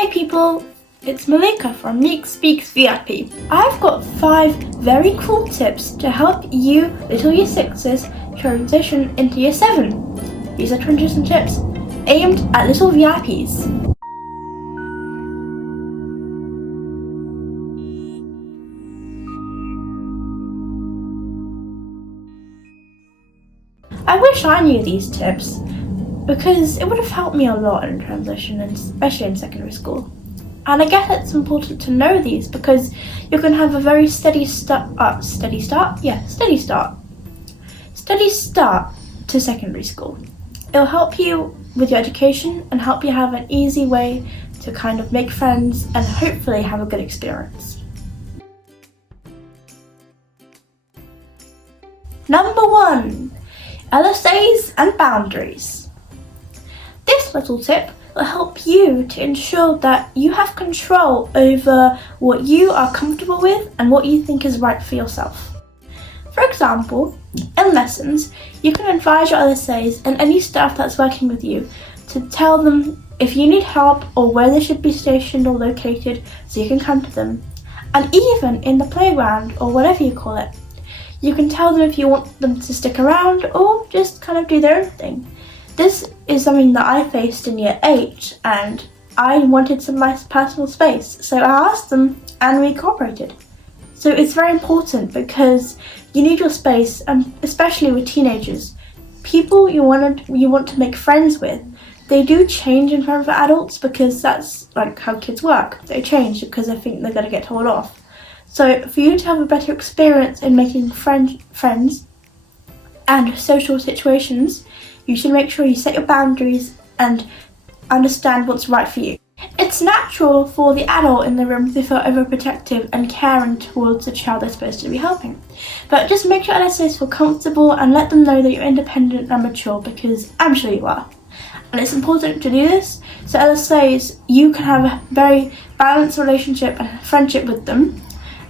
Hey people, it's Maleeka from Meeks Speaks VIP. I've got 5 very cool tips to help you little year 6s transition into year 7. These are transition tips aimed at little VIPs. I wish I knew these tips because it would have helped me a lot in transition, and especially in secondary school. And I guess it's important to know these because you can have a very steady start to secondary school. It'll help you with your education and help you have an easy way to kind of make friends and hopefully have a good experience. Number 1, LSAs and boundaries. This little tip will help you to ensure that you have control over what you are comfortable with and what you think is right for yourself. For example, in lessons, you can advise your LSAs and any staff that's working with you to tell them if you need help or where they should be stationed or located so you can come to them. And even in the playground or whatever you call it, you can tell them if you want them to stick around or just kind of do their own thing. This is something that I faced in year 8 and I wanted some nice personal space, so I asked them and we cooperated. So it's very important because you need your space, and especially with teenagers. People you want to make friends with, they do change in front of adults because that's like how kids work. They change because they think they're going to get told off. So for you to have a better experience in making friends and social situations, you should make sure you set your boundaries and understand what's right for you. It's natural for the adult in the room to feel overprotective and caring towards the child they're supposed to be helping. But just make sure LSAs feel comfortable and let them know that you're independent and mature, because I'm sure you are. And it's important to do this so LSAs, you can have a very balanced relationship and friendship with them,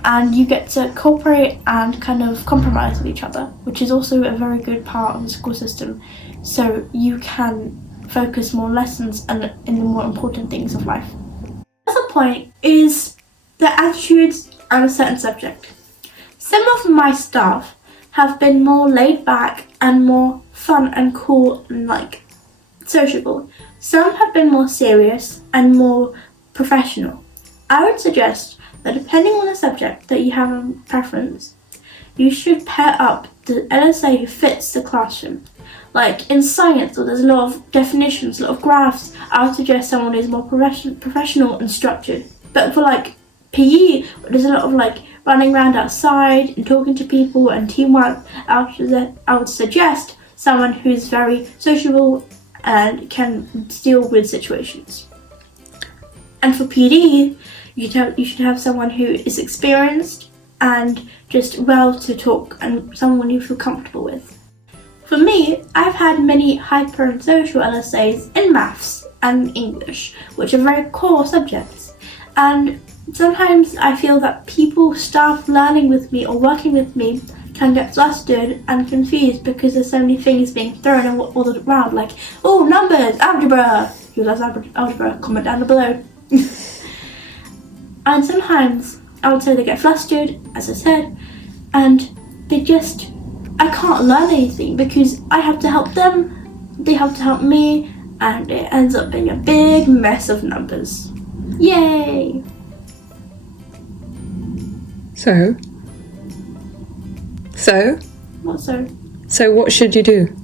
and you get to cooperate and kind of compromise with each other, which is also a very good part of the school system, so you can focus more on lessons and in the more important things of life. Another point is the attitudes on a certain subject. Some of my staff have been more laid back and more fun and cool and like sociable. Some have been more serious and more professional. I would suggest that depending on the subject that you have a preference, you should pair up the LSA who fits the classroom. Like in science, where there's a lot of definitions, a lot of graphs, I would suggest someone who's more professional and structured. But for like PE, where there's a lot of like running around outside and talking to people and teamwork, I would suggest someone who's very sociable and can deal with situations. And for PD, you should have someone who is experienced and just well to talk and someone you feel comfortable with. For me, I've had many hyper and social LSAs in maths and English, which are very core subjects. And sometimes I feel that staff learning with me or working with me can get flustered and confused because there's so many things being thrown all around, like, oh, numbers, algebra. Who loves algebra? Comment down below. And sometimes I would say they get flustered, as I said, and I can't learn anything because I have to help them, they have to help me, and it ends up being a big mess of numbers. Yay! So? What so? So what should you do?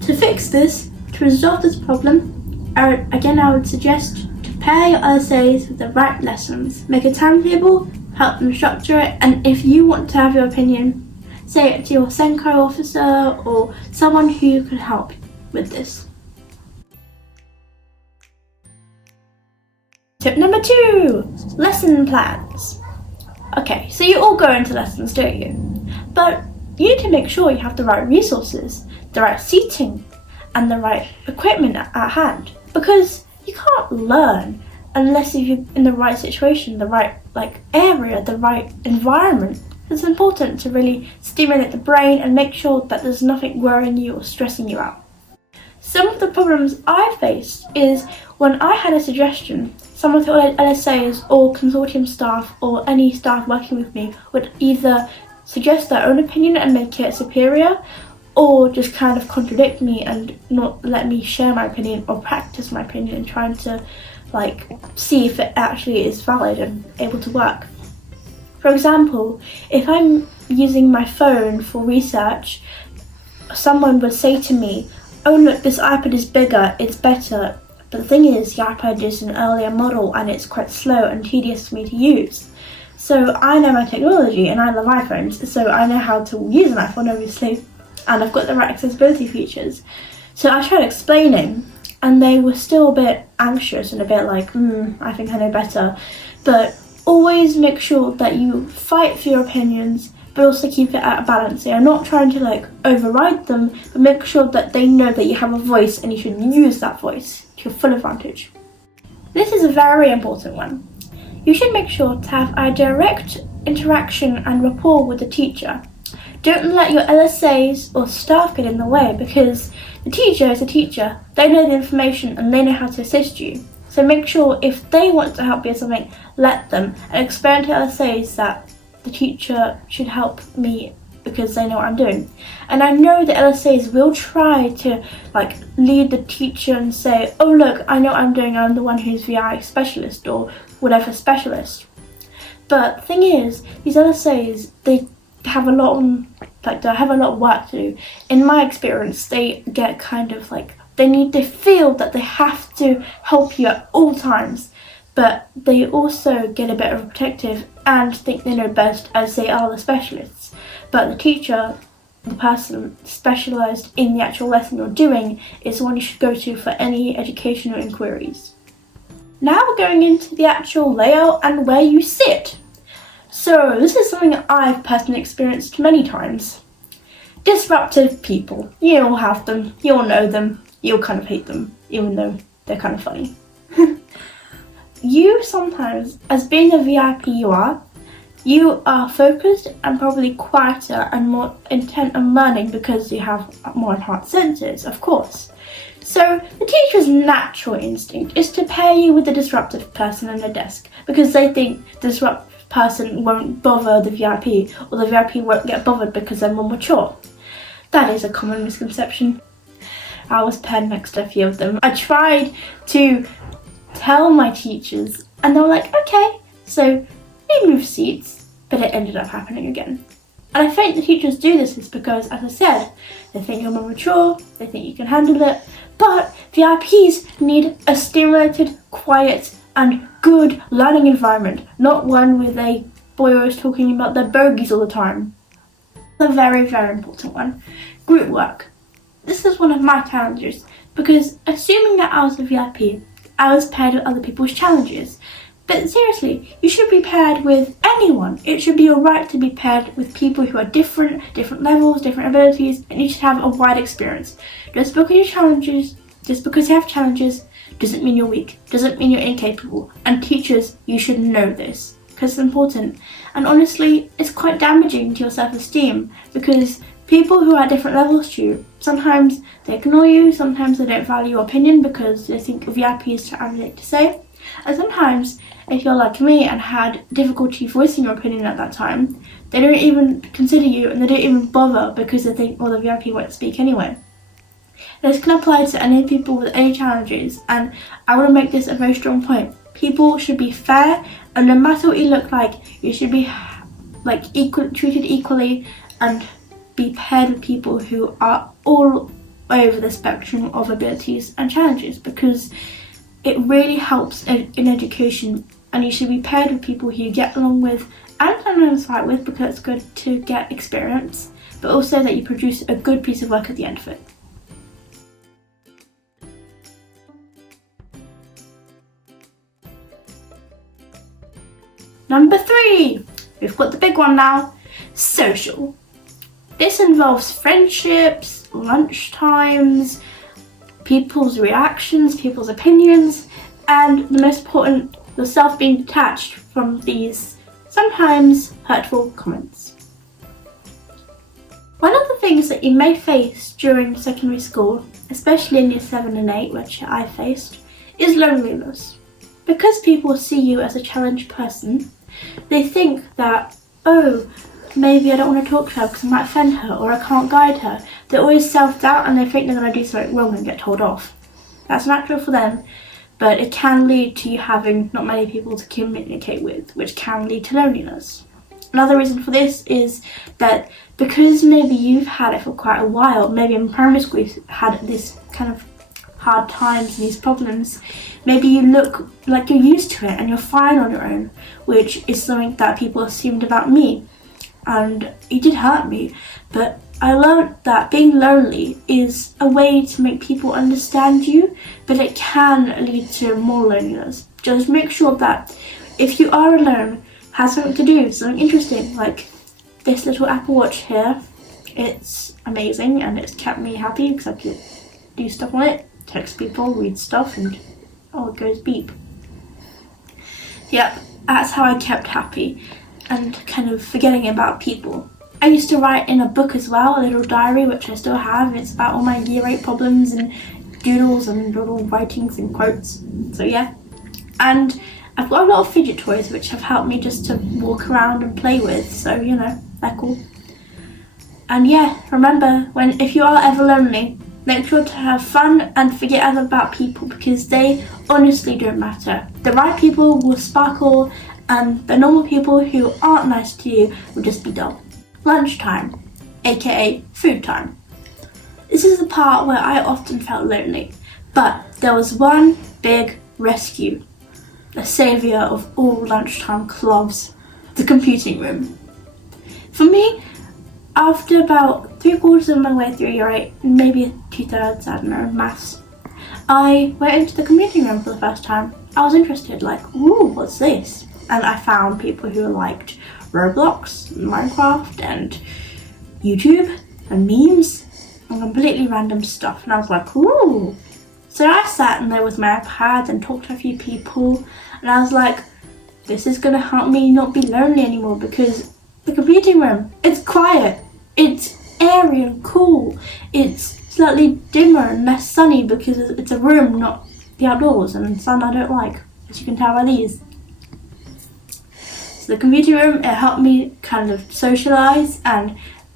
To fix this, to resolve this problem, I would suggest to pair your LSAs with the right lessons. Make a timetable, help them structure it, and if you want to have your opinion, say it to your Senko officer or someone who can help with this. Tip number 2, lesson plans. Okay, so you all go into lessons, don't you? But you need to make sure you have the right resources, the right seating, and the right equipment at hand, because you can't learn unless you're in the right situation, the right area, the right environment. It's important to really stimulate the brain and make sure that there's nothing worrying you or stressing you out. Some of the problems I faced is when I had a suggestion, some of the LSAs or consortium staff or any staff working with me would either suggest their own opinion and make it superior, or just kind of contradict me and not let me share my opinion or practice my opinion and trying to see if it actually is valid and able to work. For example, if I'm using my phone for research, someone would say to me, "Oh look, this iPad is bigger, it's better." But the thing is, the iPad is an earlier model and it's quite slow and tedious for me to use. So I know my technology and I love iPhones, so I know how to use an iPhone obviously, and I've got the right accessibility features. So I tried explaining and they were still a bit anxious and a bit like, I think I know better. But always make sure that you fight for your opinions, but also keep it at a balance. You're not trying to override them, but make sure that they know that you have a voice and you should use that voice to your full advantage. This is a very important one. You should make sure to have a direct interaction and rapport with the teacher. Don't let your LSAs or staff get in the way, because the teacher is a teacher. They know the information and they know how to assist you. So make sure if they want to help you with something, let them, and explain to LSAs that the teacher should help me because they know what I'm doing. And I know the LSAs will try to lead the teacher and say, "Oh look, I know what I'm doing, I'm the one who's VI specialist," or whatever specialist. But the thing is, these LSAs, they have a lot on, they have a lot of work to do. In my experience, they get they feel that they have to help you at all times, but they also get a bit overprotective and think they know best as they are the specialists. But the teacher, the person specialised in the actual lesson you're doing, is the one you should go to for any educational inquiries. Now we're going into the actual layout and where you sit. So this is something that I've personally experienced many times. Disruptive people. You all have them, you all know them, you'll kind of hate them, even though they're kind of funny. You sometimes, as being a VIP you are focused and probably quieter and more intent on learning because you have more enhanced senses, of course. So the teacher's natural instinct is to pair you with the disruptive person on the desk because they think the disruptive person won't bother the VIP, or the VIP won't get bothered because they're more mature. That is a common misconception. I was paired next to a few of them. I tried to tell my teachers and they were like, "Okay," so they moved seats, but it ended up happening again. And I think the teachers do this is because, as I said, they think you're more mature, they think you can handle it, but VIPs need a stimulated, quiet and good learning environment, not one with a boy always talking about their bogies all the time. A very, very important one. Group work. This is one of my challenges because assuming that I was a VIP, I was paired with other people's challenges. But seriously, you should be paired with anyone. It should be alright to be paired with people who are different levels, different abilities, and you should have a wide experience. Just because you have challenges doesn't mean you're weak, doesn't mean you're incapable. And teachers, you should know this because it's important. And honestly, it's quite damaging to your self-esteem because people who are at different levels to you, sometimes they ignore you, sometimes they don't value your opinion because they think VIP is to have anything to say. And sometimes, if you're like me and had difficulty voicing your opinion at that time, they don't even consider you and they don't even bother because they think, well, the VIP won't speak anyway. This can apply to any people with any challenges, and I want to make this a very strong point. People should be fair, and no matter what you look like, you should be treated equally and be paired with people who are all over the spectrum of abilities and challenges, because it really helps in education, and you should be paired with people who you get along with and sometimes fight with because it's good to get experience, but also that you produce a good piece of work at the end of it. Number 3, we've got the big one now, social. This involves friendships, lunch times, people's reactions, people's opinions, and the most important, yourself being detached from these sometimes hurtful comments. One of the things that you may face during secondary school, especially in year 7 and 8, which I faced, is loneliness. Because people see you as a challenged person, they think that, oh, maybe I don't want to talk to her because I might offend her or I can't guide her. They always self-doubt and they think they're going to do something wrong and get told off. That's natural for them, but it can lead to you having not many people to communicate with, which can lead to loneliness. Another reason for this is that because maybe you've had it for quite a while, maybe in primary school you've had this kind of hard times and these problems, maybe you look like you're used to it and you're fine on your own, which is something that people assumed about me. And it did hurt me, but I learned that being lonely is a way to make people understand you, but it can lead to more loneliness. Just make sure that if you are alone, have something to do, something interesting, like this little Apple Watch here. It's amazing and it's kept me happy because I could do stuff on it, text people, read stuff, and oh, it goes beep. Yep, that's how I kept happy and kind of forgetting about people. I used to write in a book as well, a little diary, which I still have. It's about all my year 8 problems and doodles and little writings and quotes. So yeah. And I've got a lot of fidget toys which have helped me just to walk around and play with. So, you know, they're cool. And yeah, remember, if you are ever lonely, make sure to have fun and forget about people because they honestly don't matter. The right people will sparkle and the normal people who aren't nice to you will just be dull. Lunchtime, aka food time. This is the part where I often felt lonely, but there was one big rescue, the saviour of all lunchtime clubs, the computing room. For me, after about 3/4 of my way through year 8, maybe 2/3, I don't know, maths, I went into the computing room for the first time. I was interested, like, ooh, what's this? And I found people who liked Roblox, Minecraft, and YouTube, and memes, and completely random stuff. And I was like, ooh. So I sat in there with my iPad and talked to a few people, and I was like, this is gonna help me not be lonely anymore because the computing room, it's quiet, it's airy and cool, it's slightly dimmer and less sunny because it's a room, not the outdoors, and sun I don't like, as you can tell by these. So the computing room, it helped me kind of socialise and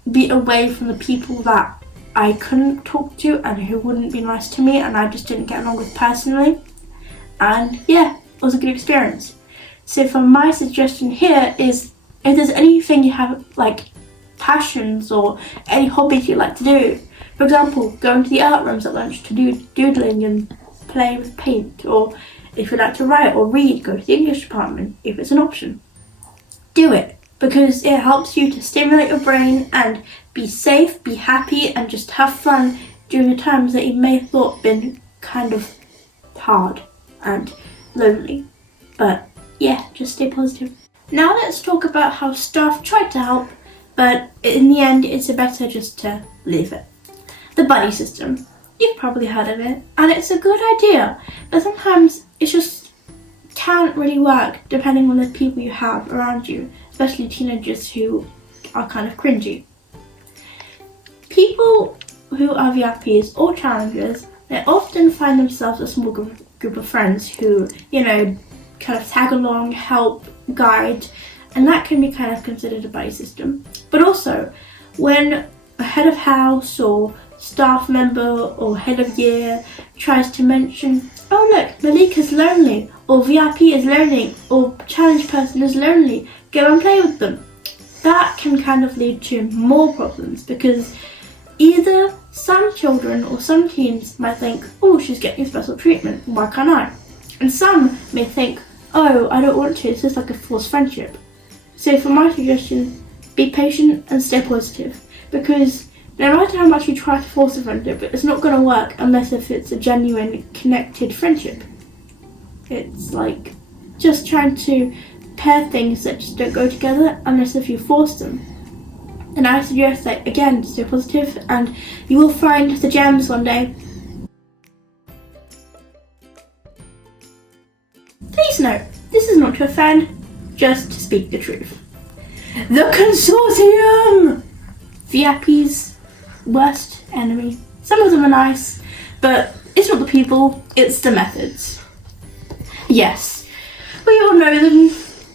be away from the people that I couldn't talk to and who wouldn't be nice to me and I just didn't get along with personally. And yeah, it was a good experience. So for my suggestion here is, if there's anything you have like passions or any hobbies you like to do, for example, going to the art rooms at lunch to do doodling and play with paint, or if you like to write or read, go to the English department if it's an option. Do it, because it helps you to stimulate your brain and be safe, be happy, and just have fun during the times that you may have thought been kind of hard and lonely. But yeah, just stay positive. Now let's talk about how staff tried to help, but in the end it's better just to leave it. The buddy system. You've probably heard of it, and it's a good idea, but sometimes it just can't really work depending on the people you have around you, especially teenagers who are kind of cringy. People who are VIPs or challengers, they often find themselves a small group of friends who, you know, kind of tag along, help, guide, and that can be kind of considered a buddy system. But also, when a head of house or staff member or head of year tries to mention, oh look, Maleeka's lonely, or VIP is lonely, or challenge person is lonely, go and play with them. That can kind of lead to more problems because either some children or some teens might think, oh, she's getting special treatment, why can't I? And some may think, oh, I don't want to, it's just like a forced friendship. So for my suggestion, be patient and stay positive, because no matter how much you try to force a friendship, it's not going to work unless if it's a genuine connected friendship. It's like just trying to pair things that just don't go together unless if you force them. And I suggest that, again, stay positive and you will find the gems one day. Please note, this is not to offend, just to speak the truth. The Consortium! VIP's worst enemy. Some of them are nice, but it's not the people, it's the methods. Yes, we all know them.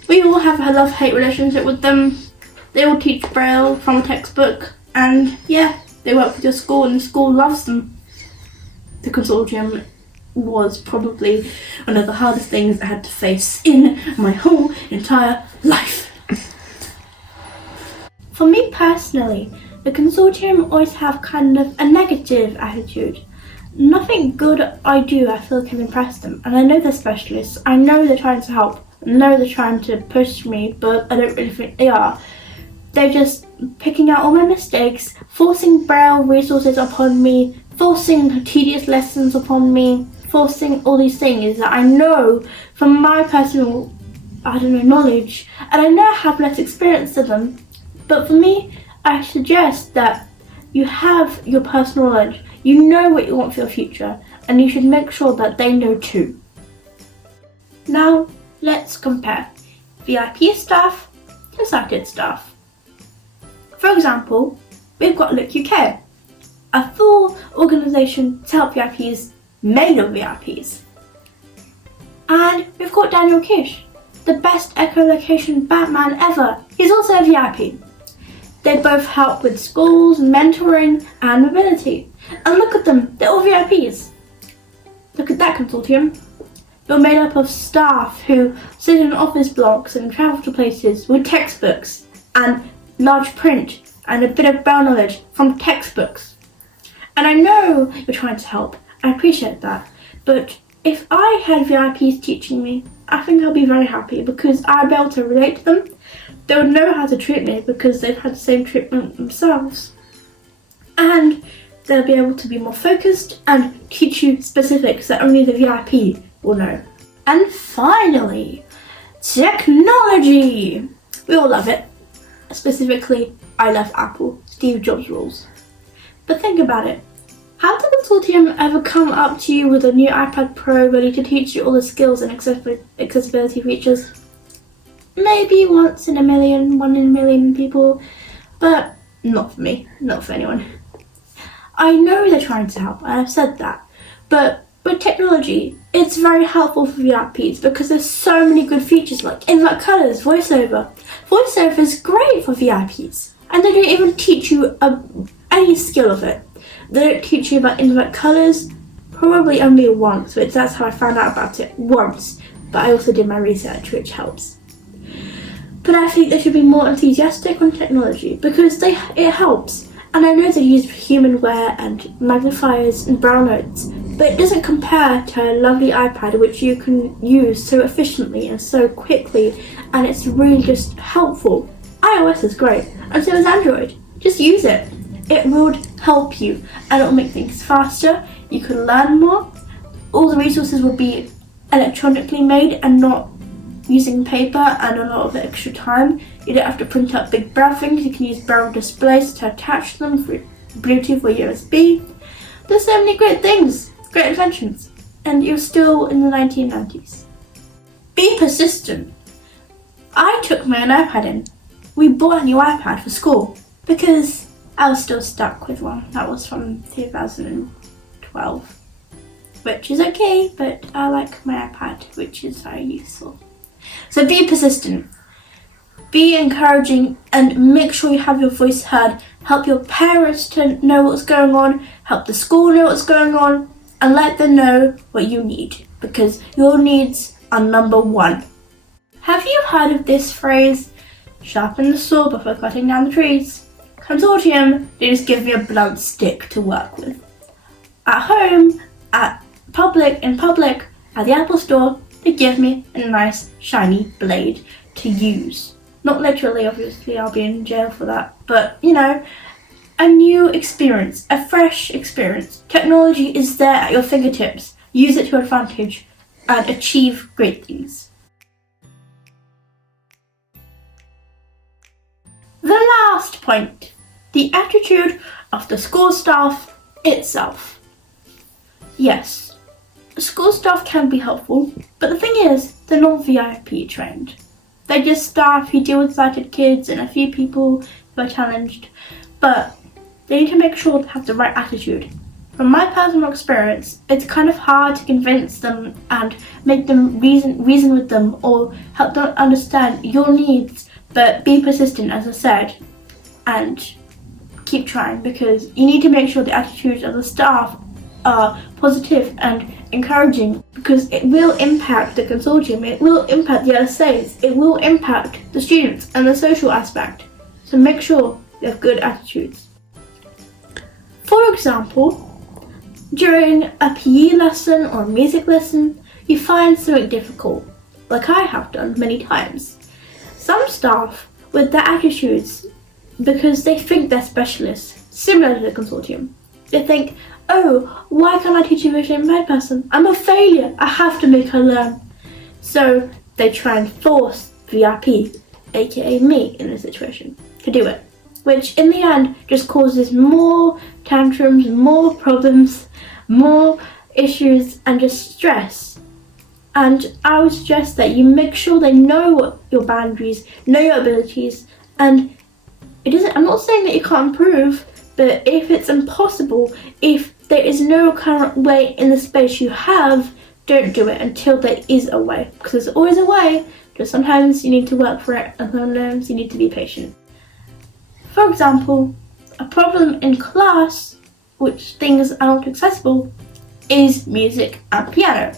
We all have a love-hate relationship with them. They all teach Braille from a textbook, and yeah, they work with your school and the school loves them. The consortium was probably one of the hardest things I had to face in my whole entire life. For me personally, the consortium always have kind of a negative attitude. Nothing good I do I feel can impress them, and I know they're specialists, I know they're trying to help, I know they're trying to push me, but I don't really think they are. They're just picking out all my mistakes, forcing Braille resources upon me, forcing tedious lessons upon me, forcing all these things that I know from my personal, knowledge, and I know I have less experience than them. But for me, I suggest that you have your personal knowledge, you know what you want for your future, and you should make sure that they know too. Now, let's compare VIP staff to sighted staff. For example, we've got Look UK, a full organisation to help VIPs made of VIPs. And we've got Daniel Kish, the best echolocation Batman ever. He's also a VIP. They both help with schools, mentoring and mobility. And look at them, they're all VIPs. Look at that consortium. You're made up of staff who sit in office blocks and travel to places with textbooks and large print and a bit of Braille knowledge from textbooks. And I know you're trying to help, I appreciate that, but if I had VIPs teaching me, I think I'll be very happy because I'll be able to relate to them. They would know how to treat me because they've had the same treatment themselves. And they'll be able to be more focused and teach you specifics that only the VIP will know. And finally, technology! We all love it. Specifically, I love Apple, Steve Jobs rules. But think about it. Have the consortium ever come up to you with a new iPad Pro ready to teach you all the skills and accessibility features? Maybe once in a million, 1 in a million people, but not for me, not for anyone. I know they're trying to help, and I've said that, but with technology, it's very helpful for VIPs because there's so many good features like invert colours, voiceover. Voiceover is great for VIPs, and they don't even teach you any skill of it. They don't teach you about invert colours, probably only once, which that's how I found out about it, once, but I also did my research, which helps. But I think they should be more enthusiastic on technology because it helps. And I know they use humanware and magnifiers and Braille notes, but it doesn't compare to a lovely iPad which you can use so efficiently and so quickly, and it's really just helpful. iOS is great, and so is Android. Just use it. It would help you, and it will make things faster. You can learn more. All the resources will be electronically made and not using paper and a lot of extra time. You don't have to print out big Braille things. You can use Braille displays to attach them through Bluetooth or USB. There's so many great things, great inventions, and you're still in the 1990s. Be persistent. I took my own iPad in. We bought a new iPad for school because I was still stuck with one. That was from 2012, which is okay, but I like my iPad, which is very useful. So be persistent, be encouraging, and make sure you have your voice heard. Help your parents to know what's going on, help the school know what's going on, and let them know what you need, because your needs are number one. Have you heard of this phrase, sharpen the saw before cutting down the trees? Consortium, they just give me a blunt stick to work with. At home, in public, at the Apple store, they give me a nice shiny blade to use. Not literally, obviously, I'll be in jail for that, but you know, a new experience, a fresh experience. Technology is there at your fingertips. Use it to your advantage and achieve great things. The last point, the attitude of the school staff itself. Yes, school staff can be helpful, but the thing is, they're not VIP trained. They're just staff who deal with sighted kids and a few people who are challenged. but they need to make sure they have the right attitude. From my personal experience, it's kind of hard to convince them and make them reason with them or help them understand your needs, but be persistent, as I said, and keep trying, because you need to make sure the attitudes of the staff are positive and encouraging, because it will impact the consortium, it will impact the LSAs, it will impact the students and the social aspect. So make sure you have good attitudes. For example, during a PE lesson or a music lesson, you find something difficult, like I have done many times. Some staff, with their attitudes, because they think they're specialists, similar to the consortium, they think, oh, why can't I teach a visually impaired person? I'm a failure, I have to make her learn. So they try and force VIP, aka me in this situation, to do it, which in the end just causes more tantrums, more problems, more issues and just stress. And I would suggest that you make sure they know your boundaries, know your abilities, and I'm not saying that you can't improve, but if it's impossible, if there is no current way in the space you have, don't do it until there is a way, because there's always a way, just sometimes you need to work for it and sometimes you need to be patient. For example, a problem in class, which things aren't accessible, is music and piano.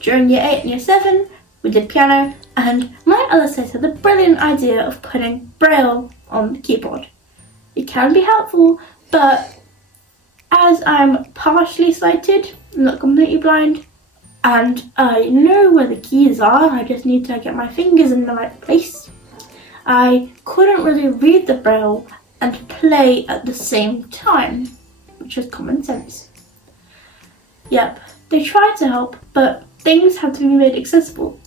During year 8 and year 7, we did piano, and my LSA had the brilliant idea of putting Braille on the keyboard. It can be helpful, but as I'm partially sighted, I'm not completely blind, and I know where the keys are, I just need to get my fingers in the right place. I couldn't really read the Braille and play at the same time, which is common sense. Yep, they tried to help, but things had to be made accessible.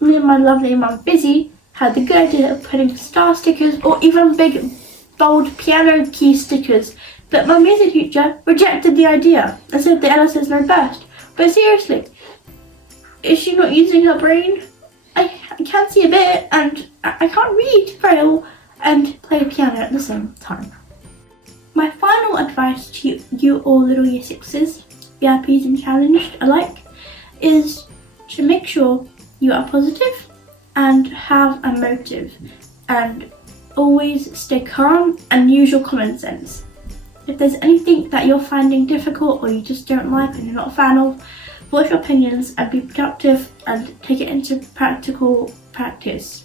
Me and my lovely mum Busy had the good idea of putting star stickers or even big bold piano key stickers, but my music teacher rejected the idea and said the LSAs know best. But seriously, is she not using her brain? I can't see a bit, and I can't read Braille and play piano at the same time. My final advice to you all little year 6s, VIPs and challenged alike, is to make sure you are positive and have a motive, and always stay calm and use your common sense. If there's anything that you're finding difficult or you just don't like and you're not a fan of, voice your opinions and be productive and take it into practical practice.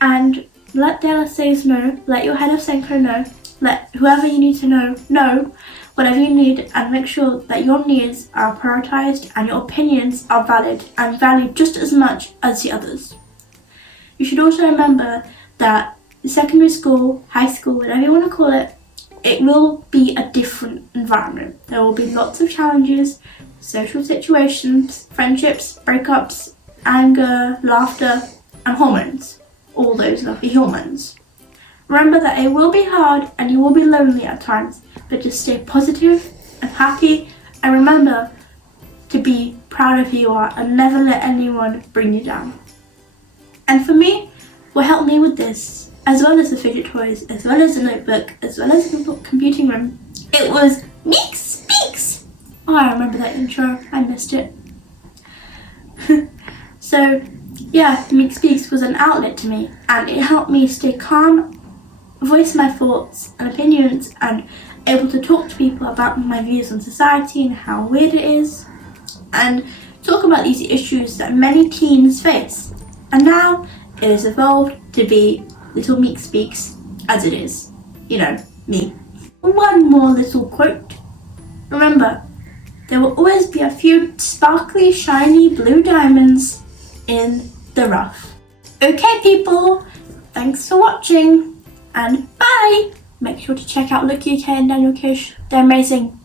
And let the LSAs know, let your head of Senko know, let whoever you need to know whatever you need, and make sure that your needs are prioritised and your opinions are valid and valued just as much as the others. You should also remember that secondary school, high school, whatever you want to call it, it will be a different environment. There will be lots of challenges, social situations, friendships, breakups, anger, laughter, and hormones. All those lovely hormones. Remember that it will be hard and you will be lonely at times, but just stay positive and happy, and remember to be proud of who you are and never let anyone bring you down. And for me, what helped me with this, as well as the fidget toys, as well as the notebook, as well as the computing room, it was Meeks Speaks! Oh, I remember that intro, I missed it. So, yeah, Meeks Speaks was an outlet to me, and it helped me stay calm, voice my thoughts and opinions, and able to talk to people about my views on society and how weird it is, and talk about these issues that many teens face. And now it has evolved to be Little Meek Speaks, as it is. You know, me. One more little quote. Remember, there will always be a few sparkly, shiny blue diamonds in the rough. Okay people, thanks for watching, and bye! Make sure to check out Look UK and Daniel Kish, they're amazing.